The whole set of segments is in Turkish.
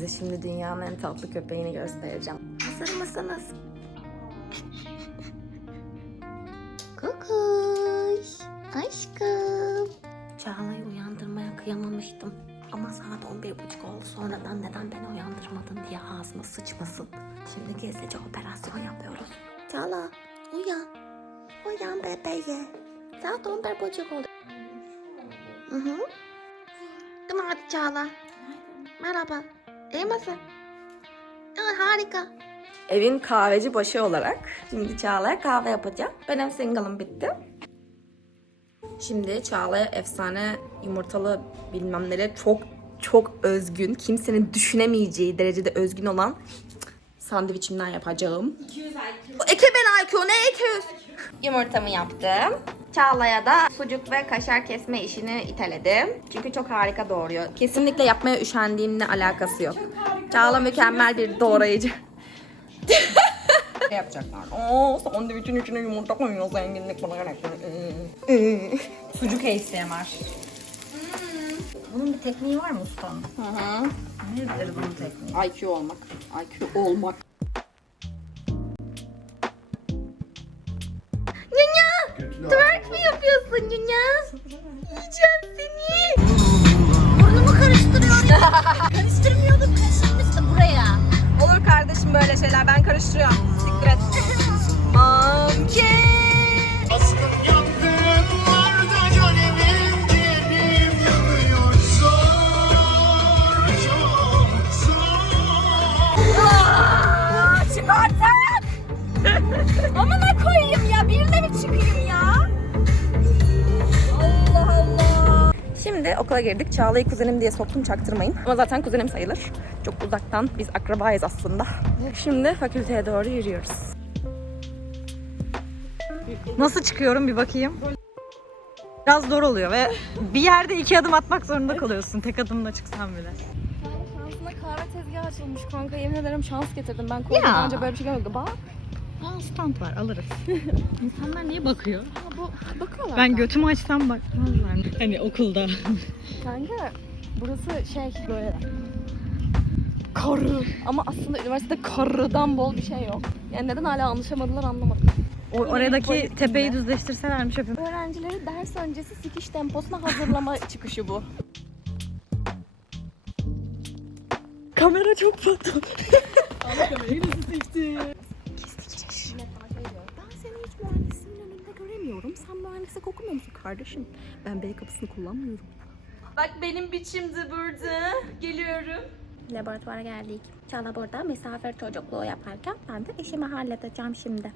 Size şimdi dünyanın en tatlı köpeğini göstereceğim. Hazır mısınız? Kukuş, aşkım. Çağla'yı uyandırmaya kıyamamıştım. Ama saat 11.30 oldu. Sonradan neden beni uyandırmadın diye ağzıma sıçmasın. Şimdi gizlice operasyon yapıyoruz. Çağla, uyan. Uyan bebeğe. Saat 11.30 oldu. Hı hı. Değil mi hadi Çağla? Merhaba. İyi misin? Aa, harika. Evin kahveci başı olarak şimdi Çağla'ya kahve yapacağım. Benim single'ım bitti. Şimdi Çağla'ya efsane yumurtalı bilmem neler çok çok özgün, kimsenin düşünemeyeceği derecede özgün olan sandviçimden yapacağım. 200 IQ. 2000 IQ ne 200? Yumurtamı yaptım. Çağla'ya da sucuk ve kaşar kesme işini iteledim. Çünkü çok harika doğuruyor. Kesinlikle yapmaya üşendiğimle alakası yok. Çağla mükemmel bir doğrayıcı. ne yapacaklar? Oo, sandviçin içine yumurta koyuyor zenginlik bana gerek. Sucuk ASMR. Bunun bir tekniği var mı ustam? Hı hı. Nedir bunun tekniği? IQ olmak. IQ olmak. Mi yapıyorsun Nyanya? Yiyeceğim seni. Burnumu karıştırıyor ya. Karıştırmıyordum karıştırmıştı buraya. Olur kardeşim böyle şeyler ben karıştırıyorum. Siktir et. Monkey. Okula girdik. Çağla'yı kuzenim diye soktum çaktırmayın. Ama zaten kuzenim sayılır. Çok uzaktan biz akrabayız aslında. Şimdi fakülteye doğru yürüyoruz. Nasıl çıkıyorum bir bakayım. Biraz zor oluyor ve bir yerde iki adım atmak zorunda kalıyorsun. Tek adımla çıksan bile. Şansına kahve tezgahı açılmış kanka. Yemin ederim şans getirdim. Ben Ya. Covid'den önce böyle bir şey görmedim. Bak. Aa stand var alırız. İnsanlar niye bakıyor? Ha, bu bakıyorlar. Ben kanka. götümü açsam bakmazlar. Hani okulda. Kanka burası şey böyle. Karı. Ama aslında üniversitede karıdan bol bir şey yok. Yani neden hala anlaşamadılar anlamadım. O, oradaki tepeyi düzleştirselermiş hepim. Öğrencileri ders öncesi sikiş temposuna hazırlama çıkışı bu. Kamera çok patladı. Ben mühendislik okumuyor musun kardeşim? Ben B kapısını kullanmıyorum. Bak benim biçimdi burada. Geliyorum. Laboratuvara geldik. Çağla burada misafir çocukluğu yaparken ben de işimi halledeceğim şimdi.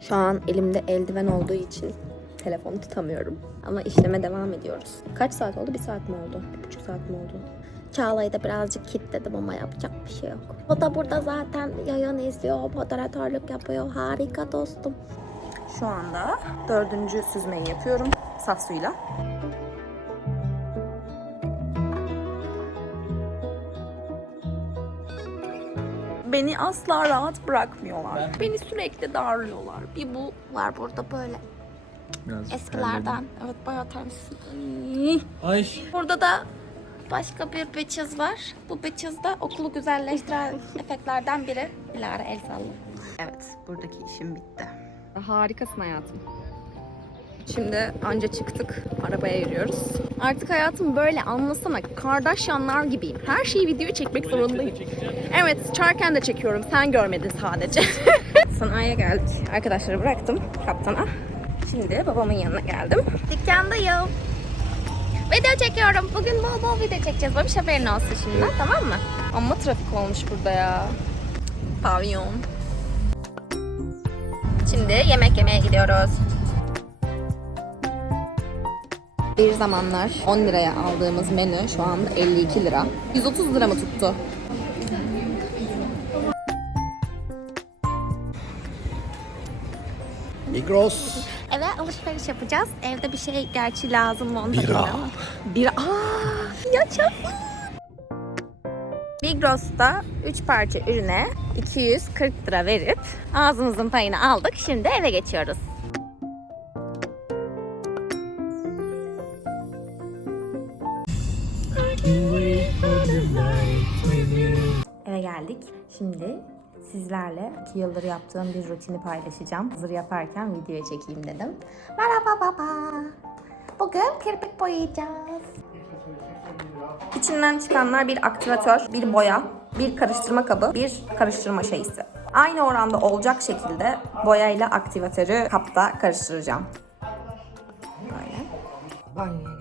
Şu an elimde eldiven olduğu için telefonu tutamıyorum. Ama işleme devam ediyoruz. Kaç saat oldu? Bir saat mi oldu? Bir buçuk saat mi oldu? Çağla'yı da birazcık kilitledim ama yapacak bir şey yok. O da burada zaten yayın izliyor, moderatörlük yapıyor. Harika dostum. Şu anda dördüncü süzmeyi yapıyorum saf suyla. Beni asla rahat bırakmıyorlar. Beni sürekli darlıyorlar. Bir bu var burada böyle. Eskilerden. Evet bayağı terlisin. Ay. Ay. Burada da başka bir bitches var. Bu bitches da okulu güzelleştiren efektlerden biri. Dilara el salla. Evet buradaki işim bitti. Harikasın hayatım. Şimdi anca çıktık. Arabaya yürüyoruz. Artık hayatım böyle anlasana. Kardashianlar gibiyim. Her şeyi videoya çekmek zorundayım. Evet, çarken de çekiyorum. Sen görmedin sadece. Sanayiye geldik. Arkadaşları bıraktım kaptana. Şimdi babamın yanına geldim. Dükkandayım. Video çekiyorum. Bugün bol bol video çekeceğiz. Böyle bir şey haberin olsun şimdi. Tamam mı? Amma trafik olmuş burada ya. Pavyon. Şimdi yemek yemeye gidiyoruz. Bir zamanlar 10 liraya aldığımız menü şu anda 52 lira. 130 lira mı tuttu? Migros eve alışveriş yapacağız. Evde bir şey gerçi lazım onda Bira. ama. Bira. Aa, yaşasın. Migros'ta 3 parça ürüne 240 lira verip ağzımızın payını aldık. Şimdi eve geçiyoruz. Eve geldik. Şimdi sizlerle 2 yıldır yaptığım bir rutini paylaşacağım. Hazır yaparken videoya çekeyim dedim. Merhaba baba. Bugün kirpik boyayacağız. İçinden çıkanlar bir aktivatör, bir boya, bir karıştırma kabı, bir karıştırma şeysi. Aynı oranda olacak şekilde boyayla aktivatörü kapta karıştıracağım. Böyle. Geldim.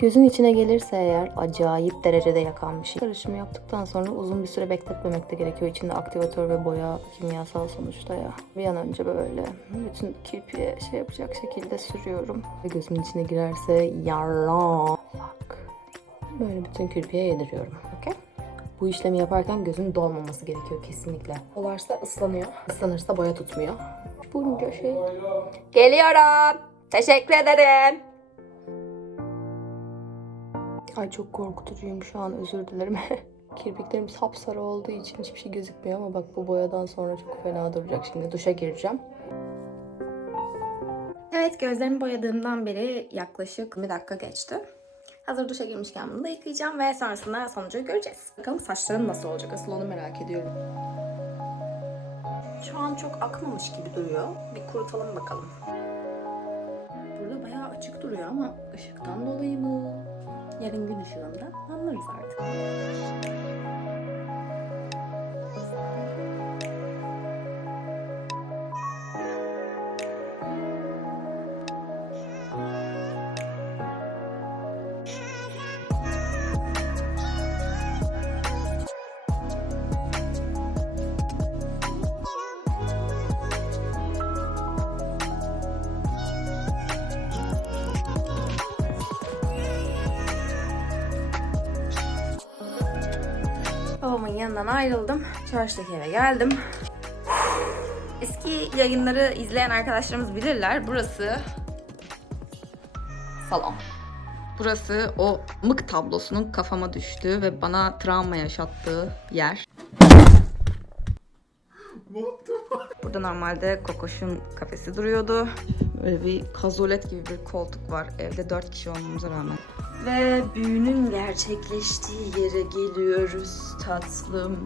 Gözün içine gelirse eğer acayip derecede yakan şey. Karışımı yaptıktan sonra uzun bir süre bekletmemek de gerekiyor. İçinde aktivatör ve boya kimyasal sonuçta ya. Bir an önce böyle bütün kirpiye şey yapacak şekilde sürüyorum. Gözümün içine girerse yalan. Fuck. Böyle bütün kirpiye yediriyorum. Okey? Bu işlemi yaparken gözün dolmaması gerekiyor kesinlikle. Dolarsa ıslanıyor. Islanırsa boya tutmuyor. Bunca şey. Geliyorum. Teşekkür ederim. Ay çok korkutucuyum şu an özür dilerim. Kirpiklerim sapsarı olduğu için hiçbir şey gözükmüyor ama bak bu boyadan sonra çok fena duracak. Şimdi duşa gireceğim. Evet gözlerimi boyadığımdan beri yaklaşık bir dakika geçti. Hazır duşa girmişken bunu da yıkayacağım ve sonrasında sonucu göreceğiz. Bakalım saçlarım nasıl olacak asıl onu merak ediyorum. Şu an çok akmamış gibi duruyor. Bir kurutalım bakalım. Burada bayağı açık duruyor ama ışıktan dolayı mı? Yarın gün ışığında anlarız artık. Babamın yanından ayrıldım. Çarşıdaki eve geldim. Eski yayınları izleyen arkadaşlarımız bilirler. Burası salon. Burası o mık tablosunun kafama düştüğü ve bana travma yaşattığı yer. Burada normalde Kokoş'un kafesi duruyordu. Böyle bir kazolet gibi bir koltuk var. Evde dört kişi olmamıza rağmen. Ve büyünün gerçekleştiği yere geliyoruz tatlım.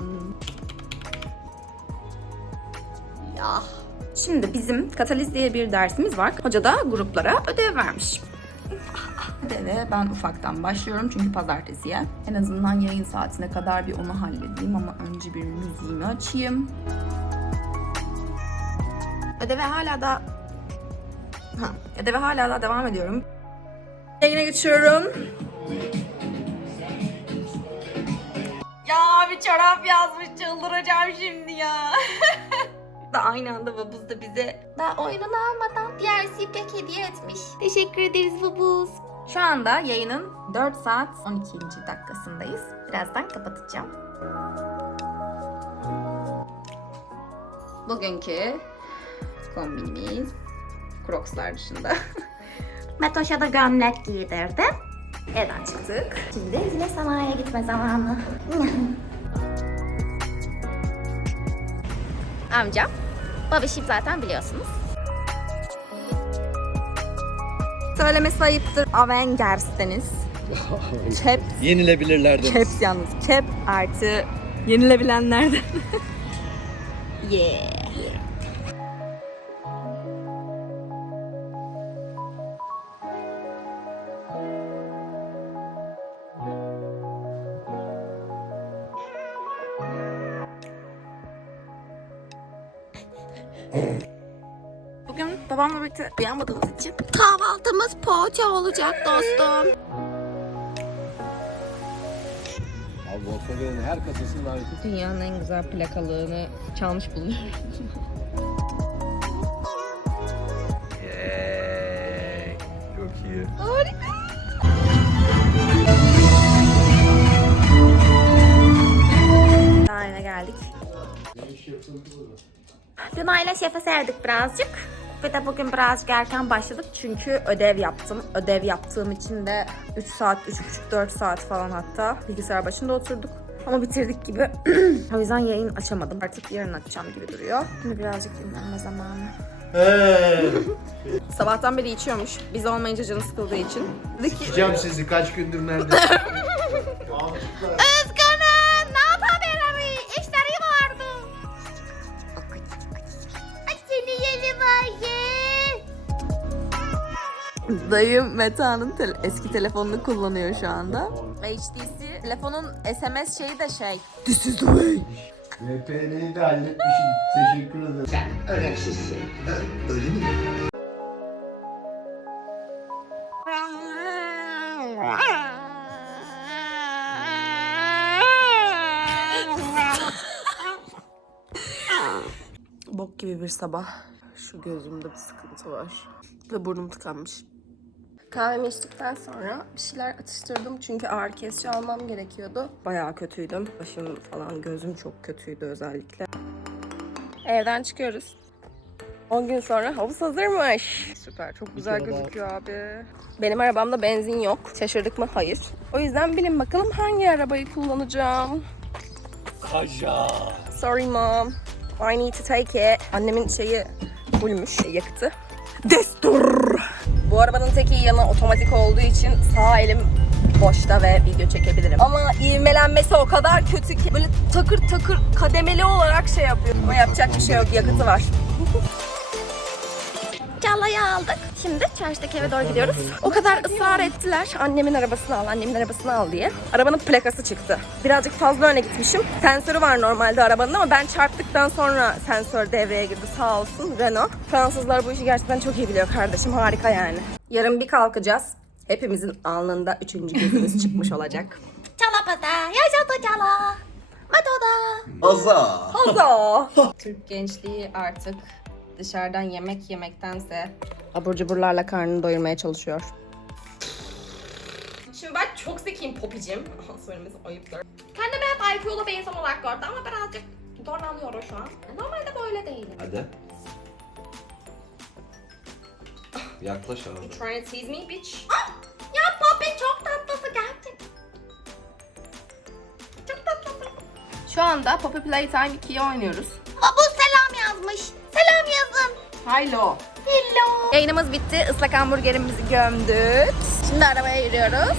Ya. Şimdi bizim kataliz diye bir dersimiz var. Hoca da gruplara ödev vermiş. Ödeve ben ufaktan başlıyorum çünkü pazartesiye. En azından yayın saatine kadar bir onu halledeyim ama önce bir müziğimi açayım. Ödeve hala da... Ha, ödeve hala da devam ediyorum. Yayına geçiyorum. Ya bir çorap yazmış çıldıracağım şimdi ya. da aynı anda Babuz da bize daha oyununu almadan diğer Zipek hediye etmiş. Teşekkür ederiz Babuz. Şu anda yayının 4 saat 12. dakikasındayız. Birazdan kapatacağım. Bugünkü kombinimiz Crocs'lar dışında. Metoş'a da gömlek giydirdim. Evden çıktık. Şimdi yine sanayiye gitme zamanı. Amcam. Babişim zaten biliyorsunuz. Söylemesi ayıptır. Avengers'teniz. Caps. Yenilebilirlerden. Caps yalnız. Cap artı yenilebilenlerden. yeah. Bugün babamla birlikte uyanmadığımız için kahvaltımız poğaça olacak dostum. Abi Volkswagen'in her kasasının var. Dünyanın en güzel plakalığını çalmış bulunuyorum. Yay. Çok iyi. Aynı geldik. Luna ile şefe serdik birazcık. Bir de bugün birazcık erken başladık çünkü ödev yaptım. Ödev yaptığım için de 3 saat, 3,5-4 saat falan hatta bilgisayar başında oturduk. Ama bitirdik gibi. o yüzden yayın açamadım. Artık yarın açacağım gibi duruyor. Şimdi birazcık dinlenme zamanı. Sabahtan beri içiyormuş. Biz olmayınca canı sıkıldığı için. Dedi ki Cam sizi kaç gündür nerede? Dayım Meta'nın tel- eski telefonunu kullanıyor şu anda. HTC telefonun SMS şeyi de şey. This is the way. VPN'yi de halletmişim. Teşekkür ederim. Sen önemsizsin. Öyle mi? Bok gibi bir sabah. Şu gözümde bir sıkıntı var. Ve burnum tıkanmış. Kahvemi içtikten sonra bir şeyler atıştırdım çünkü ağrı kesici almam gerekiyordu. Bayağı kötüydüm. Başım falan gözüm çok kötüydü özellikle. Evden çıkıyoruz. 10 gün sonra havuz hazırmış. Süper. Çok güzel gözüküyor abi. Benim arabamda benzin yok. Şaşırdık mı? Hayır. O yüzden bilin bakalım hangi arabayı kullanacağım. Kaja. Sorry mom. I need to take it. Annemin şeyi fullmüş yakıtı. Destur. Bu arabanın tek iyi yanı otomatik olduğu için sağ elim boşta ve video çekebilirim. Ama ivmelenmesi o kadar kötü ki böyle takır takır kademeli olarak şey yapıyor. Ama yapacak bir şey yok yakıtı var. Çağla'yı aldık. Şimdi çarşıdaki eve doğru gidiyoruz. O kadar ısrar ettiler. Annemin arabasını al, annemin arabasını al diye. Arabanın plakası çıktı. Birazcık fazla öne gitmişim. Sensörü var normalde arabanın ama ben çarptıktan sonra sensör devreye girdi sağ olsun Renault. Fransızlar bu işi gerçekten çok iyi biliyor kardeşim. Harika yani. Yarın bir kalkacağız. Hepimizin alnında üçüncü gözümüz çıkmış olacak. Çala pata, yaşatı çala. Matoda. Aza. Ozo. Türk gençliği artık dışarıdan yemek yemektense abur cuburlarla karnını doyurmaya çalışıyor. Şimdi ben çok zekiyim popicim. Söylemesi ayıptır. Kendimi hep IQ'lu bir insan olarak gördüm ama birazcık zorlanıyorum şu an. Normalde böyle değilim. Hadi. Yaklaş abi. Trying to tease me bitch. Ya Poppy çok tatlısı gerçek. Çok tatlısı. Şu anda Poppy Playtime 2'yi oynuyoruz. Hello. Hello. Yayınımız bitti. Islak hamburgerimizi gömdük. Şimdi arabaya yürüyoruz.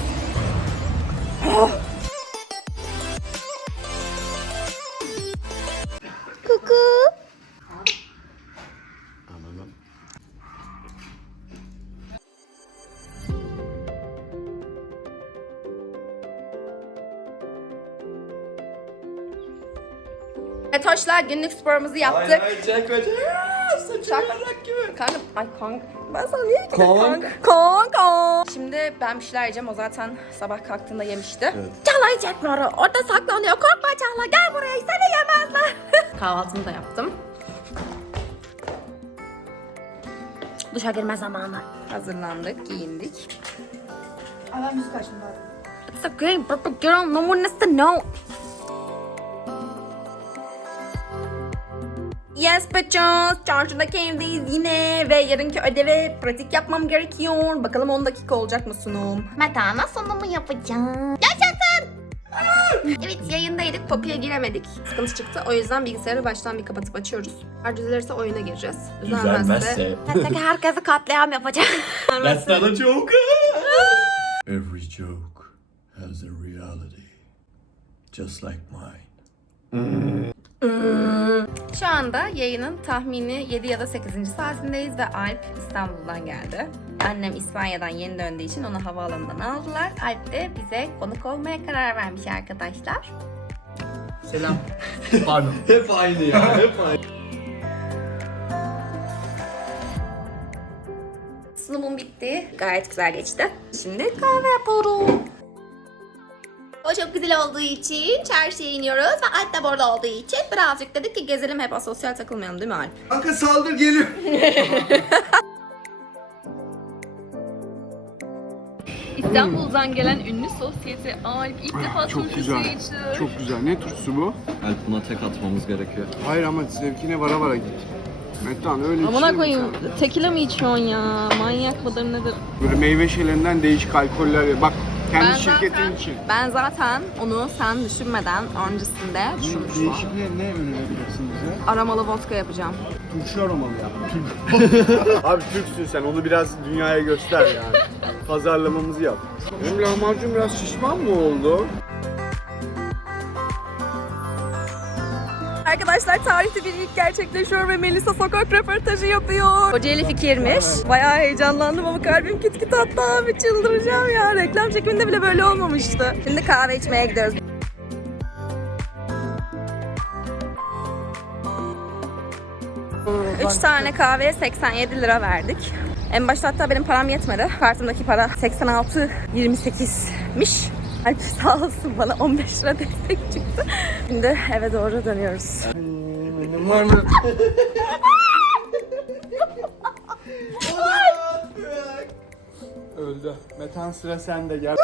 Anladım. Etoş'la günlük sporumuzu yaptık. çek Çak. Kanka, ay kanka. Ben sana niye gittim kanka? Kanka. Şimdi ben bir şeyler yiyeceğim. O zaten sabah kalktığında yemişti. Evet. Çağla yiyecek mi orada? Orada saklanıyor. Korkma Çağla. Gel buraya. Seni yemezler. Kahvaltımı da yaptım. Duşa girme zamanı. Hazırlandık, giyindik. It's okay, purple girl. No one needs to know. Yes bitches, çarşıdaki evdeyiz yine ve yarınki ödeve pratik yapmam gerekiyor. Bakalım 10 dakika olacak mı sunum? Metana sunumu yapacağım. Yaşasın. Evet yayındaydık, Poppy'ye giremedik. Sıkıntı çıktı. O yüzden bilgisayarı baştan bir kapatıp açıyoruz. Eğer düzelirse oyuna gireceğiz. Düzelmezse... Hatta herkesi katliam yapacağım. That's not a joke. Every joke has a reality. Just like mine. Şu anda yayının tahmini 7 ya da 8. saatindeyiz ve Alp İstanbul'dan geldi. Annem İspanya'dan yeni döndüğü için onu havaalanından aldılar. Alp de bize konuk olmaya karar vermiş arkadaşlar. Selam. Pardon. Hep aynı ya. Hep aynı. Sunumum bitti. Gayet güzel geçti. Şimdi kahve yapıyorum. Çok güzel olduğu için çarşıya iniyoruz ve Alp de burada olduğu için birazcık dedik ki gezelim hep asosyal takılmayalım değil mi Alp? Kanka saldır geliyor. İstanbul'dan gelen ünlü sosyete Alp ilk defa Çok turşu güzel. içti. Çok güzel. Ne turşusu bu? Alp buna tek atmamız gerekiyor. Hayır ama zevkine vara vara git. Metan öyle içilir Amına mi koyayım sen? tekila mı içiyorsun ya? Manyak mıdır nedir? Böyle meyve şeylerinden değişik alkoller. Bak kendi Ben şirketin zaten- için. Ben zaten onu sen düşünmeden öncesinde düşünmüştüm. Değişik ne, ne önerebilirsin bize? Aromalı vodka yapacağım. Turşu aromalı yap. Abi Türksün sen onu biraz dünyaya göster yani. Pazarlamamızı yap. Benim lahmacun biraz şişman mı oldu? Arkadaşlar tarihte bir ilk gerçekleşiyor ve Melisa sokak röportajı yapıyor. Kocaeli fikirmiş. Bayağı heyecanlandım ama kalbim kit kit attı abi çıldıracağım ya. Reklam çekiminde bile böyle olmamıştı. Şimdi kahve içmeye gidiyoruz. Üç tane kahveye 87 lira verdik. En başta hatta benim param yetmedi. Kartımdaki para 86.28'miş. Alp sağ olsun bana 15 lira destek çıktı. Şimdi eve doğru dönüyoruz. Öldü. Metan sıra sende gel.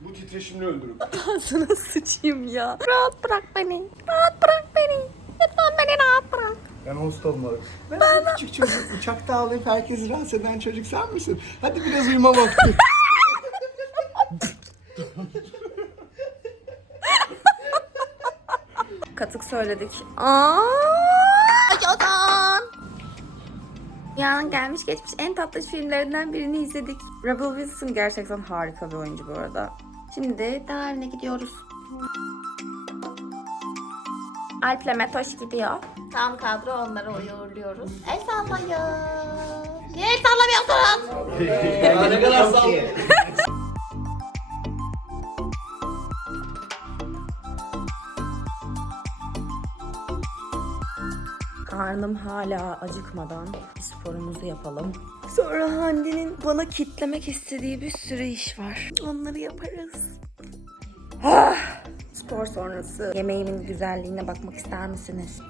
Bu titreşimle öldürür. Ağzına sıçayım ya. Rahat bırak beni. Rahat bırak beni. Lütfen beni rahat bırak. Ben host olmadım. Ben, küçük çocuk uçakta ağlayıp herkesi rahatsız eden çocuk sen misin? Hadi biraz uyuma vakti. Katık söyledik. Aa, Yazan. Ya gelmiş geçmiş en tatlı filmlerinden birini izledik. Rebel Wilson gerçekten harika bir oyuncu bu arada. Şimdi daha evine gidiyoruz. Alp'le Metoş gidiyor. Tam kadro onları uğurluyoruz. El sallayın. Niye el sallamıyorsunuz? ne kadar sağ Karnım hala acıkmadan bir sporumuzu yapalım. Sonra Hande'nin bana kitlemek istediği bir sürü iş var. Onları yaparız. Ah! Spor sonrası yemeğimin güzelliğine bakmak ister misiniz?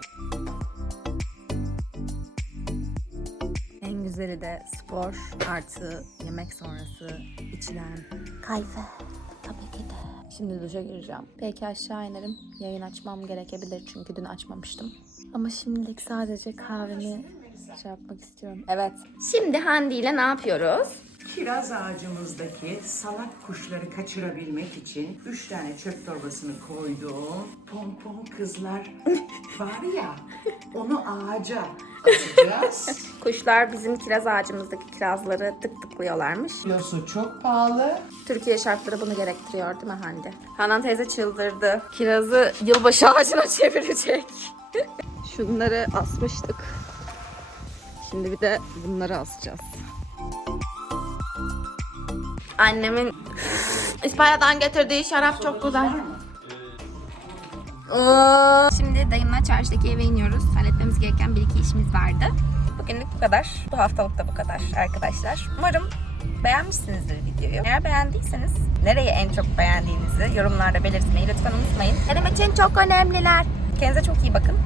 En güzeli de spor artı yemek sonrası içilen Kayfe. Tabii ki de. Şimdi duşa gireceğim. Belki aşağı inerim. Yayın açmam gerekebilir çünkü dün açmamıştım. Ama şimdilik sadece kahvemi şey yapmak istiyorum. Evet. Şimdi Hande ile ne yapıyoruz? Kiraz ağacımızdaki salak kuşları kaçırabilmek için üç tane çöp torbasını koydum. Pompon kızlar var ya onu ağaca asacağız. Kuşlar bizim kiraz ağacımızdaki kirazları tık tıklıyorlarmış. Kilosu çok pahalı. Türkiye şartları bunu gerektiriyor değil mi Hande? Hanan teyze çıldırdı. Kirazı yılbaşı ağacına çevirecek. Şunları asmıştık. Şimdi bir de bunları asacağız. Annemin İspanya'dan getirdiği şarap çok güzel. Şimdi dayımla çarşıdaki eve iniyoruz. Halletmemiz gereken bir iki işimiz vardı. Bugünlük bu kadar. Bu haftalık da bu kadar arkadaşlar. Umarım beğenmişsinizdir videoyu. Eğer beğendiyseniz nereyi en çok beğendiğinizi yorumlarda belirtmeyi lütfen unutmayın. Benim için çok önemliler. Kendinize çok iyi bakın.